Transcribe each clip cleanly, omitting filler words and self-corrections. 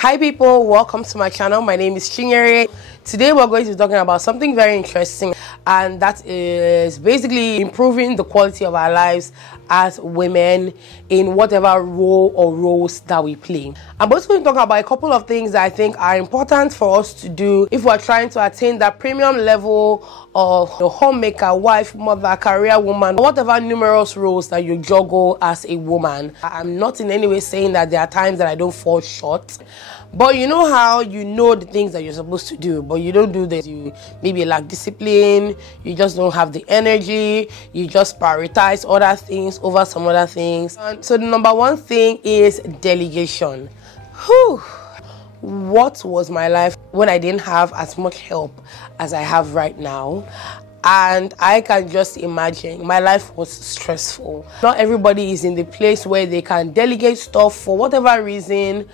Hi people, welcome to my channel. My name is Chinyere. Today we're going to be talking about something very interesting, and that is basically improving the quality of our lives as women in whatever role or roles that we play. I'm also going to talk about a couple of things that I think are important for us to do if we're trying to attain that premium level of the homemaker, wife, mother, career woman, whatever numerous roles that you juggle as a woman. I'm not in any way saying that there are times that I don't fall short, but you know how you know the things that you're supposed to do, but you don't do this. You maybe lack discipline, you just don't have the energy, you just prioritize other things over some other things. And so the number one thing is delegation. Whew. What was my life when I didn't have as much help as I have right now? And I can just imagine my life was stressful. Not everybody is in the place where they can delegate stuff for whatever reason.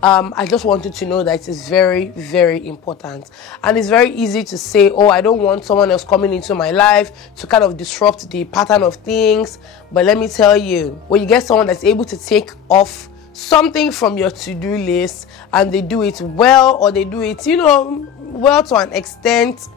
I just wanted to know that it is very, very important. And it's very easy to say, oh, I don't want someone else coming into my life to kind of disrupt the pattern of things. But let me tell you, when you get someone that's able to take off something from your to-do list and they do it well, or they do it, well to an extent,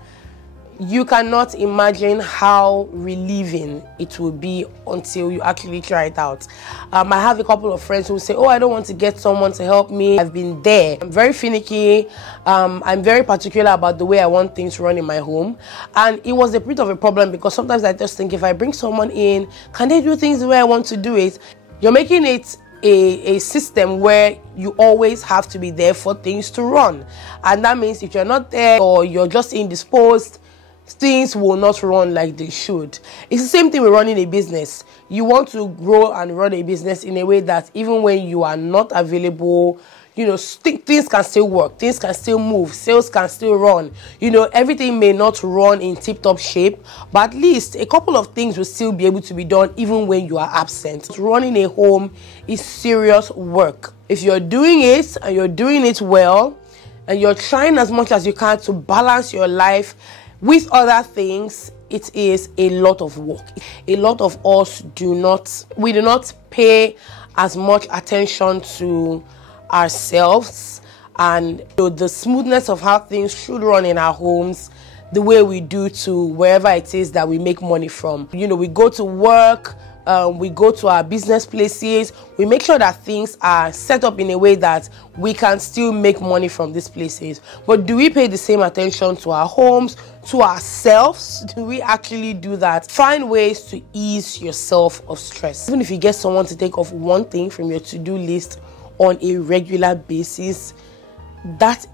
you cannot imagine how relieving it will be until you actually try it out. I have a couple of friends who say, oh, I don't want to get someone to help me. I've been there. I'm very finicky. I'm very particular about the way I want things run in my home. And it was a bit of a problem because sometimes I just think if I bring someone in, can they do things the way I want to do it? You're making it a system where you always have to be there for things to run. And that means if you're not there or you're just indisposed, things will not run like they should. It's the same thing with running a business. You want to grow and run a business in a way that even when you are not available, things can still work, things can still move, sales can still run. Everything may not run in tip-top shape, but at least a couple of things will still be able to be done even when you are absent. Running a home is serious work. If you're doing it and you're doing it well, and you're trying as much as you can to balance your life with other things, it is a lot of work. A lot of us do not pay as much attention to ourselves and the smoothness of how things should run in our homes the way we do to wherever it is that we make money from. We go to work, we go to our business places, we make sure that things are set up in a way that we can still make money from these places. But do we pay the same attention to our homes, to ourselves? Do we actually do that? Find ways to ease yourself of stress. Even if you get someone to take off one thing from your to-do list on a regular basis, that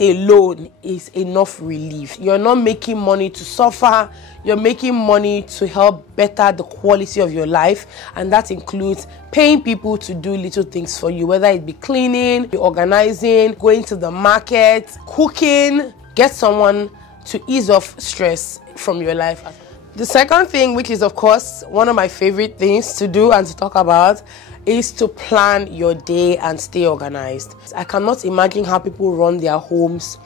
alone is enough relief. You're not making money to suffer, you're making money to help better the quality of your life, and that includes paying people to do little things for you, whether it be cleaning, organizing, going to the market, cooking. Get someone to ease off stress from your life. The second thing, which is of course one of my favorite things to do and to talk about, is to plan your day and stay organized. I cannot imagine how people run their homes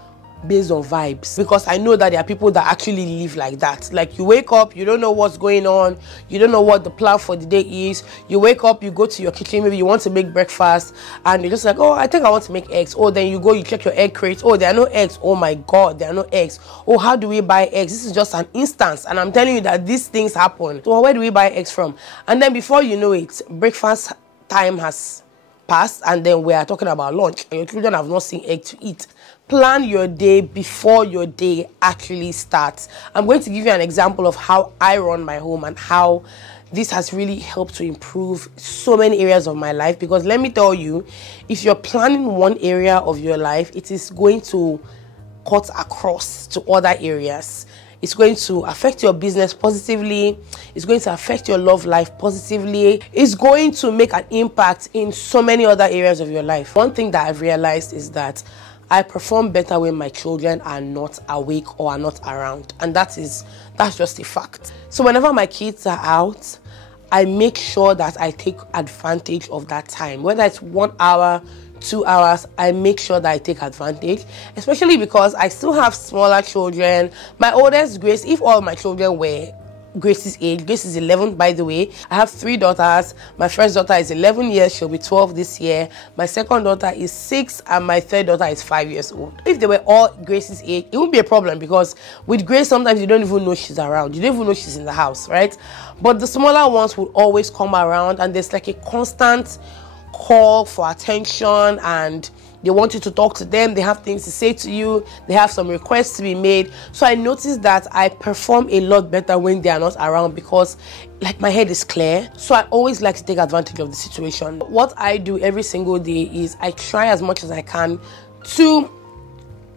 based on vibes, because I know that there are people that actually live like that. Like, you wake up, you don't know what's going on, you don't know what the plan for the day is. You wake up, you go to your kitchen, maybe you want to make breakfast, and you're just like, oh, I think I want to make eggs. Oh, then you go, you check your egg crate. Oh, there are no eggs. Oh my God, there are no eggs. Oh, how do we buy eggs? This is just an instance, and I'm telling you that these things happen. So where do we buy eggs from? And then before you know it, breakfast time has passed, and then we are talking about lunch, and your children have not seen egg to eat. Plan your day before your day actually starts. I'm going to give you an example of how I run my home and how this has really helped to improve so many areas of my life. Because let me tell you, if you're planning one area of your life, it is going to cut across to other areas. It's going to affect your business positively. It's going to affect your love life positively. It's going to make an impact in so many other areas of your life. One thing that I've realized is that I perform better when my children are not awake or are not around. And that's just a fact. So whenever my kids are out, I make sure that I take advantage of that time. Whether it's 1 hour, 2 hours, I make sure that I take advantage, especially because I still have smaller children. My oldest, Grace, if all my children were Grace's age. Grace is 11, by the way. I have 3 daughters. My first daughter is 11 years. She'll be 12 this year. My second daughter is 6, and my third daughter is 5 years old. If they were all Grace's age, it would be a problem, because with Grace, sometimes you don't even know she's around. You don't even know she's in the house, right? But the smaller ones will always come around, and there's like a constant call for attention, and they want you to talk to them. They have things to say to you. They have some requests to be made. So I noticed that I perform a lot better when they are not around, because like my head is clear. So I always like to take advantage of the situation. What I do every single day is I try as much as I can to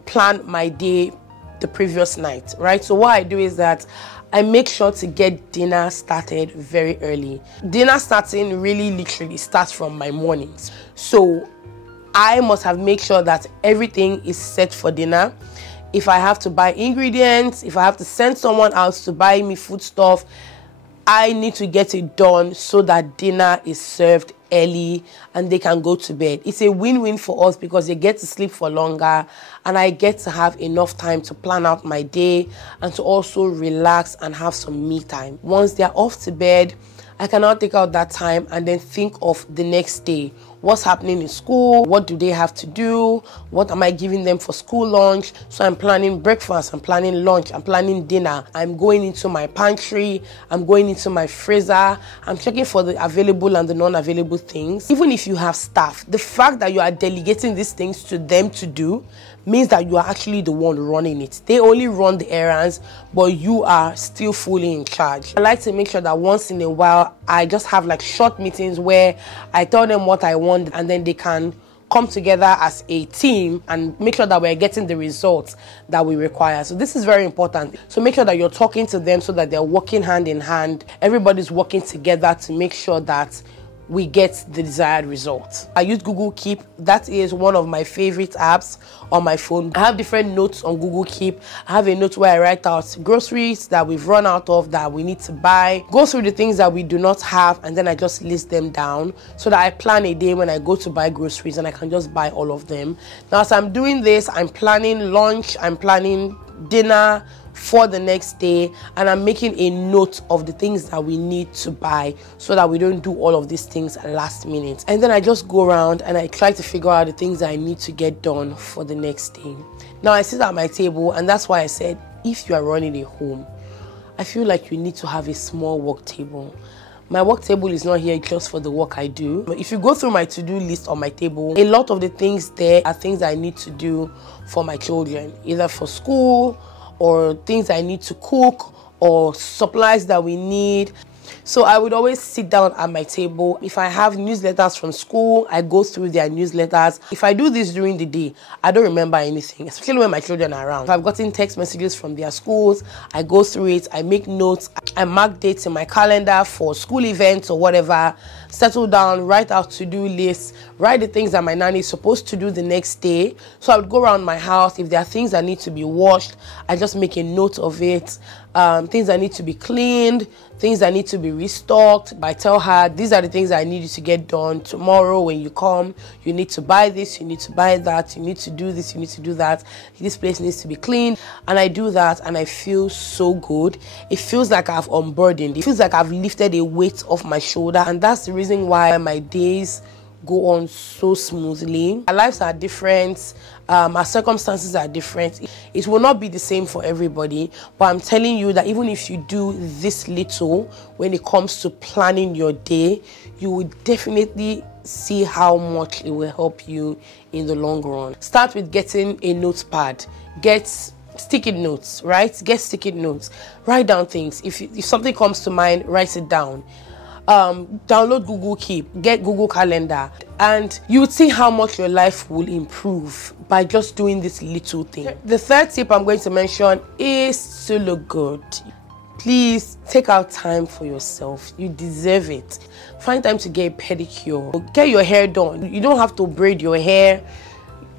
plan my day the previous night, right? So what I do is that I make sure to get dinner started very early. Dinner starting really literally starts from my mornings. So I must have made sure that everything is set for dinner. If I have to buy ingredients, if I have to send someone else to buy me food stuff, I need to get it done so that dinner is served early and they can go to bed. It's a win-win for us, because they get to sleep for longer and I get to have enough time to plan out my day and to also relax and have some me time. Once they're off to bed, I can now take out that time and then think of the next day. What's happening in school? What do they have to do? What am I giving them for school lunch? So I'm planning breakfast, I'm planning lunch, I'm planning dinner. I'm going into my pantry, I'm going into my freezer, I'm checking for the available and the non-available things. Even if you have staff, the fact that you are delegating these things to them to do means that you are actually the one running it. They only run the errands, but you are still fully in charge. I like to make sure that once in a while, I just have like short meetings where I tell them what I want, and then they can come together as a team and make sure that we're getting the results that we require. So this is very important. So make sure that you're talking to them so that they're working hand in hand. Everybody's working together to make sure that we get the desired result. I use Google Keep. That is one of my favorite apps on my phone. I have different notes on Google Keep. I have a note where I write out groceries that we've run out of, that we need to buy, go through the things that we do not have, and then I just list them down so that I plan a day when I go to buy groceries and I can just buy all of them. Now, as I'm doing this, I'm planning lunch, I'm planning dinner for the next day, and I'm making a note of the things that we need to buy so that we don't do all of these things last minute. And then I just go around and I try to figure out the things that I need to get done for the next day. Now I sit at my table, and that's why I said, if you are running a home, I feel like you need to have a small work table. My work table is not here just for the work I do. But if you go through my to-do list on my table, a lot of the things there are things that I need to do for my children, either for school or things I need to cook or supplies that we need. So I would always sit down at my table. If I have newsletters from school, I go through their newsletters. If I do this during the day, I don't remember anything, especially when my children are around. If I've gotten text messages from their schools, I go through it, I make notes, I mark dates in my calendar for school events or whatever, settle down, write out to-do lists, write the things that my nanny is supposed to do the next day. So I would go around my house. If there are things that need to be washed, I just make a note of it. Things that need to be cleaned, things that need to be restocked. I tell her, these are the things that I need you to get done tomorrow when you come. You need to buy this, you need to buy that, you need to do this, you need to do that. This place needs to be cleaned. And I do that and I feel so good. It feels like I've unburdened. It feels like I've lifted a weight off my shoulder. And that's the reason why my days go on so smoothly. Our lives are different. Our circumstances are different. It will not be the same for everybody, but I'm telling you that even if you do this little when it comes to planning your day, you will definitely see how much it will help you in the long run. Start with getting a notepad. Get sticky notes, right? Get sticky notes. Write down things. If something comes to mind, write it down. Download Google Keep, get Google Calendar, and you would see how much your life will improve by just doing this little thing. The third tip I'm going to mention is to look good. Please take out time for yourself. You deserve it. Find time to get a pedicure. Get your hair done. You don't have to braid your hair.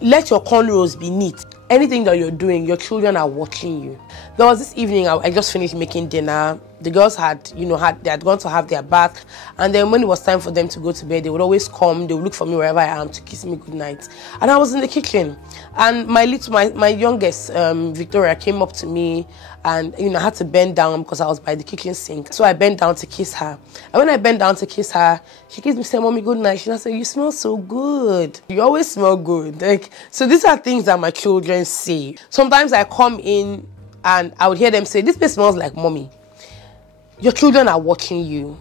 Let your cornrows be neat. Anything that you're doing, your children are watching you. There was this evening, I just finished making dinner. the girls had, they had gone to have their bath, and then when it was time for them to go to bed, they would always come, they would look for me wherever I am to kiss me goodnight. And I was in the kitchen, and my youngest, Victoria, came up to me, and I had to bend down because I was by the kitchen sink. So I bent down to kiss her. And when I bent down to kiss her, she kissed me, said, "Mommy, good night." She said, "You smell so good. You always smell good." So these are things that my children say. Sometimes I come in and I would hear them say, "This place smells like mommy." Your children are watching you.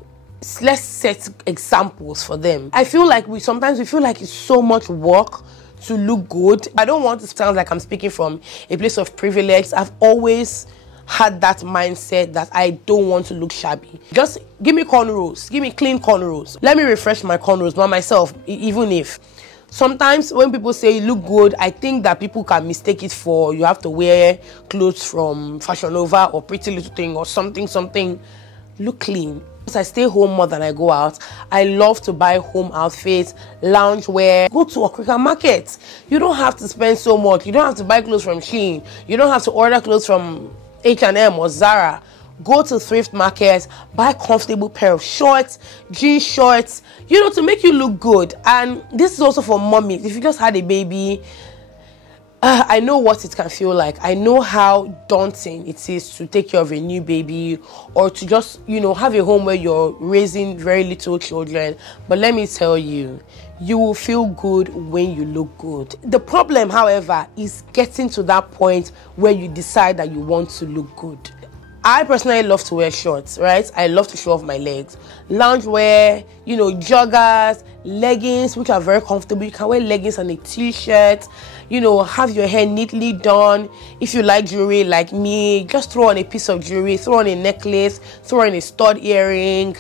Let's set examples for them. I feel like we feel like it's so much work to look good. I don't want to sound like I'm speaking from a place of privilege. I've always had that mindset that I don't want to look shabby. Just give me cornrows, give me clean cornrows. Let me refresh my cornrows by myself, even if. Sometimes when people say you look good, I think that people can mistake it for you have to wear clothes from Fashion Nova or Pretty Little Thing or something. Look clean. I stay home more than I go out. I love to buy home outfits, loungewear. Go to Okrika Market. You don't have to spend so much. You don't have to buy clothes from Shein. You don't have to order clothes from H&M or Zara. Go to thrift markets, buy a comfortable pair of shorts, jean shorts, to make you look good. And this is also for mommies. If you just had a baby, I know what it can feel like. I know how daunting it is to take care of a new baby or to just, have a home where you're raising very little children. But let me tell you, you will feel good when you look good. The problem, however, is getting to that point where you decide that you want to look good. I personally love to wear shorts, right? I love to show off my legs. Loungewear, joggers, leggings, which are very comfortable. You can wear leggings and a t-shirt, have your hair neatly done. If you like jewelry like me, just throw on a piece of jewelry, throw on a necklace, throw on a stud earring,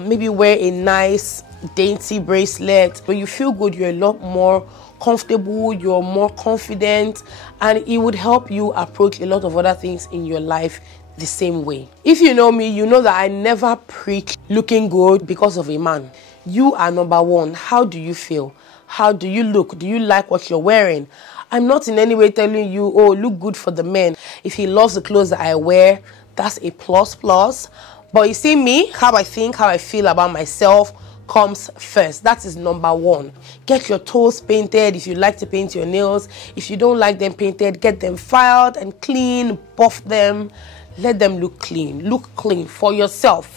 maybe wear a nice dainty bracelet. When you feel good, you're a lot more comfortable, you're more confident, and it would help you approach a lot of other things in your life the same way. If you know me, you know that I never preach looking good because of a man. You are number one. How do you feel? How do you look? Do you like what you're wearing? I'm not in any way telling you, oh, look good for the man. If he loves the clothes that I wear, that's a plus. But you see me, how I think, how I feel about myself comes first. That is number one. Get your toes painted if you like to paint your nails. If you don't like them painted, get them filed and clean, buff them. Let them look clean. Look clean for yourself.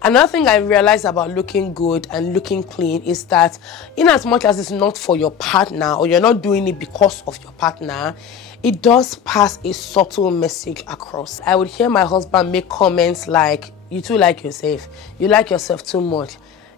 Another thing I realized about looking good and looking clean is that in as much as it's not for your partner or you're not doing it because of your partner, it does pass a subtle message across. I would hear my husband make comments like, "You too like yourself. You like yourself too much."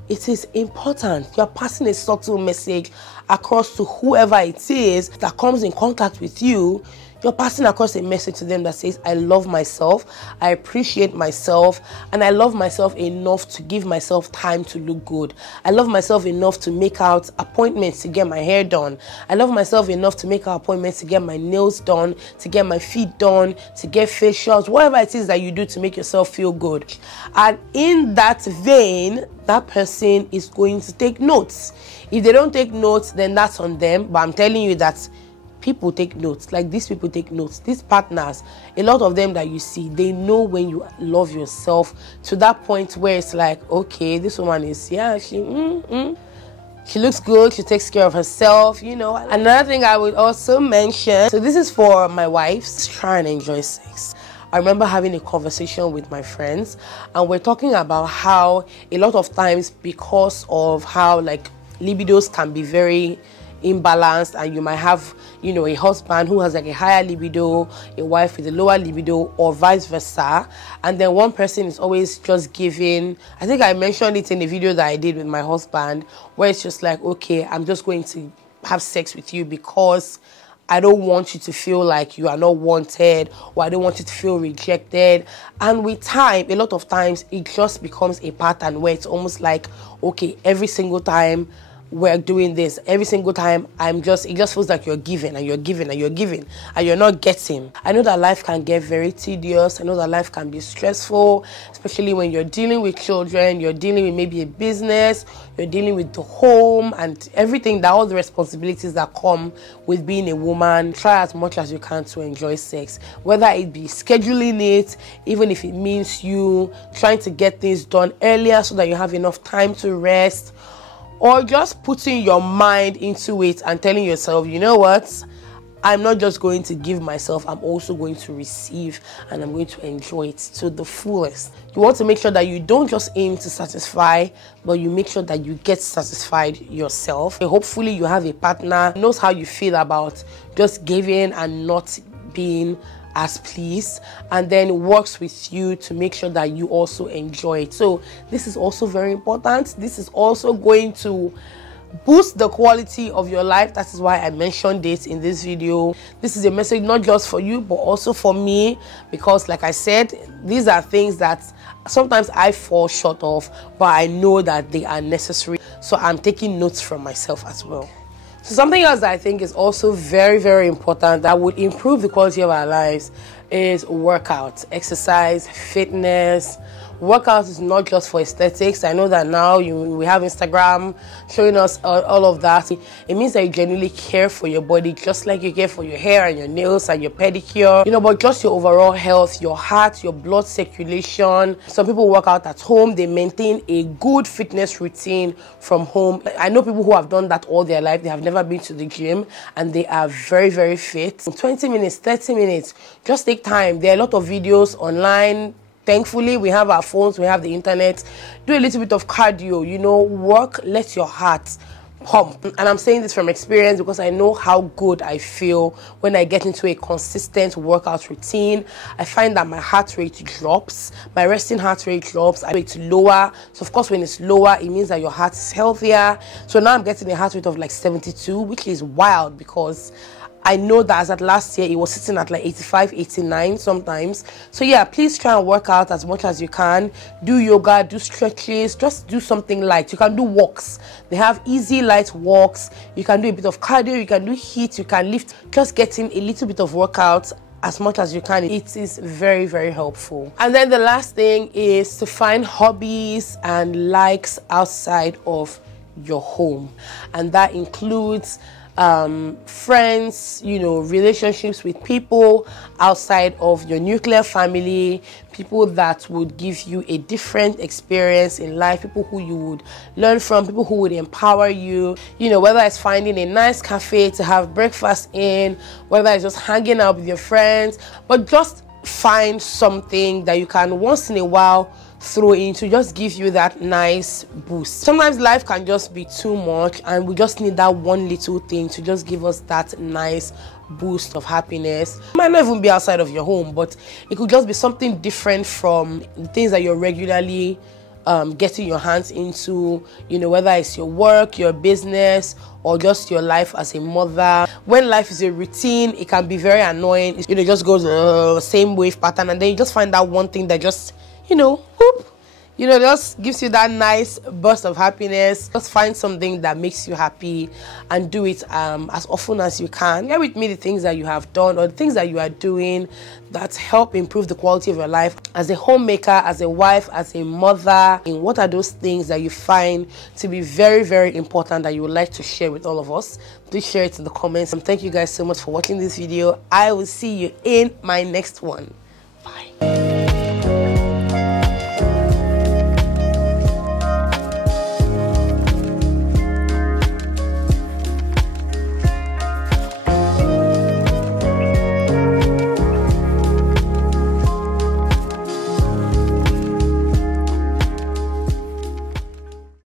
It is important. You're passing a subtle message across to whoever it is that comes in contact with you. You're passing across a message to them that says, I love myself, I appreciate myself, and I love myself enough to give myself time to look good. I love myself enough to make out appointments to get my hair done. I love myself enough to make out appointments to get my nails done, to get my feet done, to get facials, whatever it is that you do to make yourself feel good. And in that vein, that person is going to take notes. If they don't take notes, then that's on them. But I'm telling you that people take notes. Like, these people take notes. These partners, a lot of them that you see, they know when you love yourself to that point where it's like, okay, this woman is, she looks good, she takes care of herself, Another thing I would also mention, so this is for my wives, try and enjoy sex. I remember having a conversation with my friends, and we're talking about how a lot of times, because of how libidos can be very imbalanced, and you might have a husband who has a higher libido, a wife with a lower libido, or vice versa, and then one person is always just giving. I think I mentioned it in a video that I did with my husband, where it's just like, okay, I'm just going to have sex with you because I don't want you to feel like you are not wanted, or I don't want you to feel rejected. And with time, a lot of times, it just becomes a pattern where it's almost like, okay, every single time we're doing this, every single time it just feels like you're giving and you're giving and you're giving and you're not getting. I know that life can get very tedious. I know that life can be stressful, especially when you're dealing with children, you're dealing with maybe a business, you're dealing with the home and everything, all the responsibilities that come with being a woman. Try as much as you can to enjoy sex, whether it be scheduling it, even if it means you trying to get things done earlier so that you have enough time to rest, or just putting your mind into it and telling yourself, you know what, I'm not just going to give myself, I'm also going to receive, and I'm going to enjoy it to the fullest. You want to make sure that you don't just aim to satisfy, but you make sure that you get satisfied yourself. And hopefully you have a partner who knows how you feel about just giving and not being as pleased, and then works with you to make sure that you also enjoy it. So this is also very important. This is also going to boost the quality of your life. That is why I mentioned it in this video. This is a message not just for you, but also for me, because like I said, these are things that sometimes I fall short of, but I know that they are necessary. So I'm taking notes from myself as well. So something else that I think is also very, very important that would improve the quality of our lives is workout, exercise, fitness. Workout is not just for aesthetics. I know that now we have Instagram showing us all of that. It means that you genuinely care for your body, just like you care for your hair and your nails and your pedicure, but just your overall health, your heart, your blood circulation. Some people work out at home. They maintain a good fitness routine from home. I know people who have done that all their life. They have never been to the gym and they are very, very fit. 20 minutes, 30 minutes, just take time. There are a lot of videos online. Thankfully, we have our phones, we have the internet. Do a little bit of cardio, work, let your heart pump. And I'm saying this from experience because I know how good I feel when I get into a consistent workout routine. I find that my heart rate drops, my resting heart rate drops, I rate lower. So of course, when it's lower, it means that your heart is healthier. So now I'm getting a heart rate of like 72, which is wild because I know that as at last year, it was sitting at like 85, 89 sometimes. So yeah, please try and work out as much as you can. Do yoga, do stretches, just do something light. You can do walks. They have easy, light walks. You can do a bit of cardio, you can do HIIT, you can lift. Just getting a little bit of workout as much as you can. It is very, very helpful. And then the last thing is to find hobbies and likes outside of your home. And that includes friends, relationships with people outside of your nuclear family, people that would give you a different experience in life, people who you would learn from, people who would empower you, whether it's finding a nice cafe to have breakfast in, whether it's just hanging out with your friends, but just find something that you can once in a while throw in to just give you that nice boost. Sometimes life can just be too much and we just need that one little thing to just give us that nice boost of happiness. It might not even be outside of your home, but it could just be something different from the things that you're regularly getting your hands into, whether it's your work, your business, or just your life as a mother. When life is a routine, it can be very annoying. It just goes same wave pattern, and then you just find that one thing that just whoop, just gives you that nice burst of happiness. Just find something that makes you happy and do it as often as you can. Share with me the things that you have done or the things that you are doing that help improve the quality of your life as a homemaker, as a wife, as a mother. And what are those things that you find to be very, very important that you would like to share with all of us? Please share it in the comments. And thank you guys so much for watching this video. I will see you in my next one.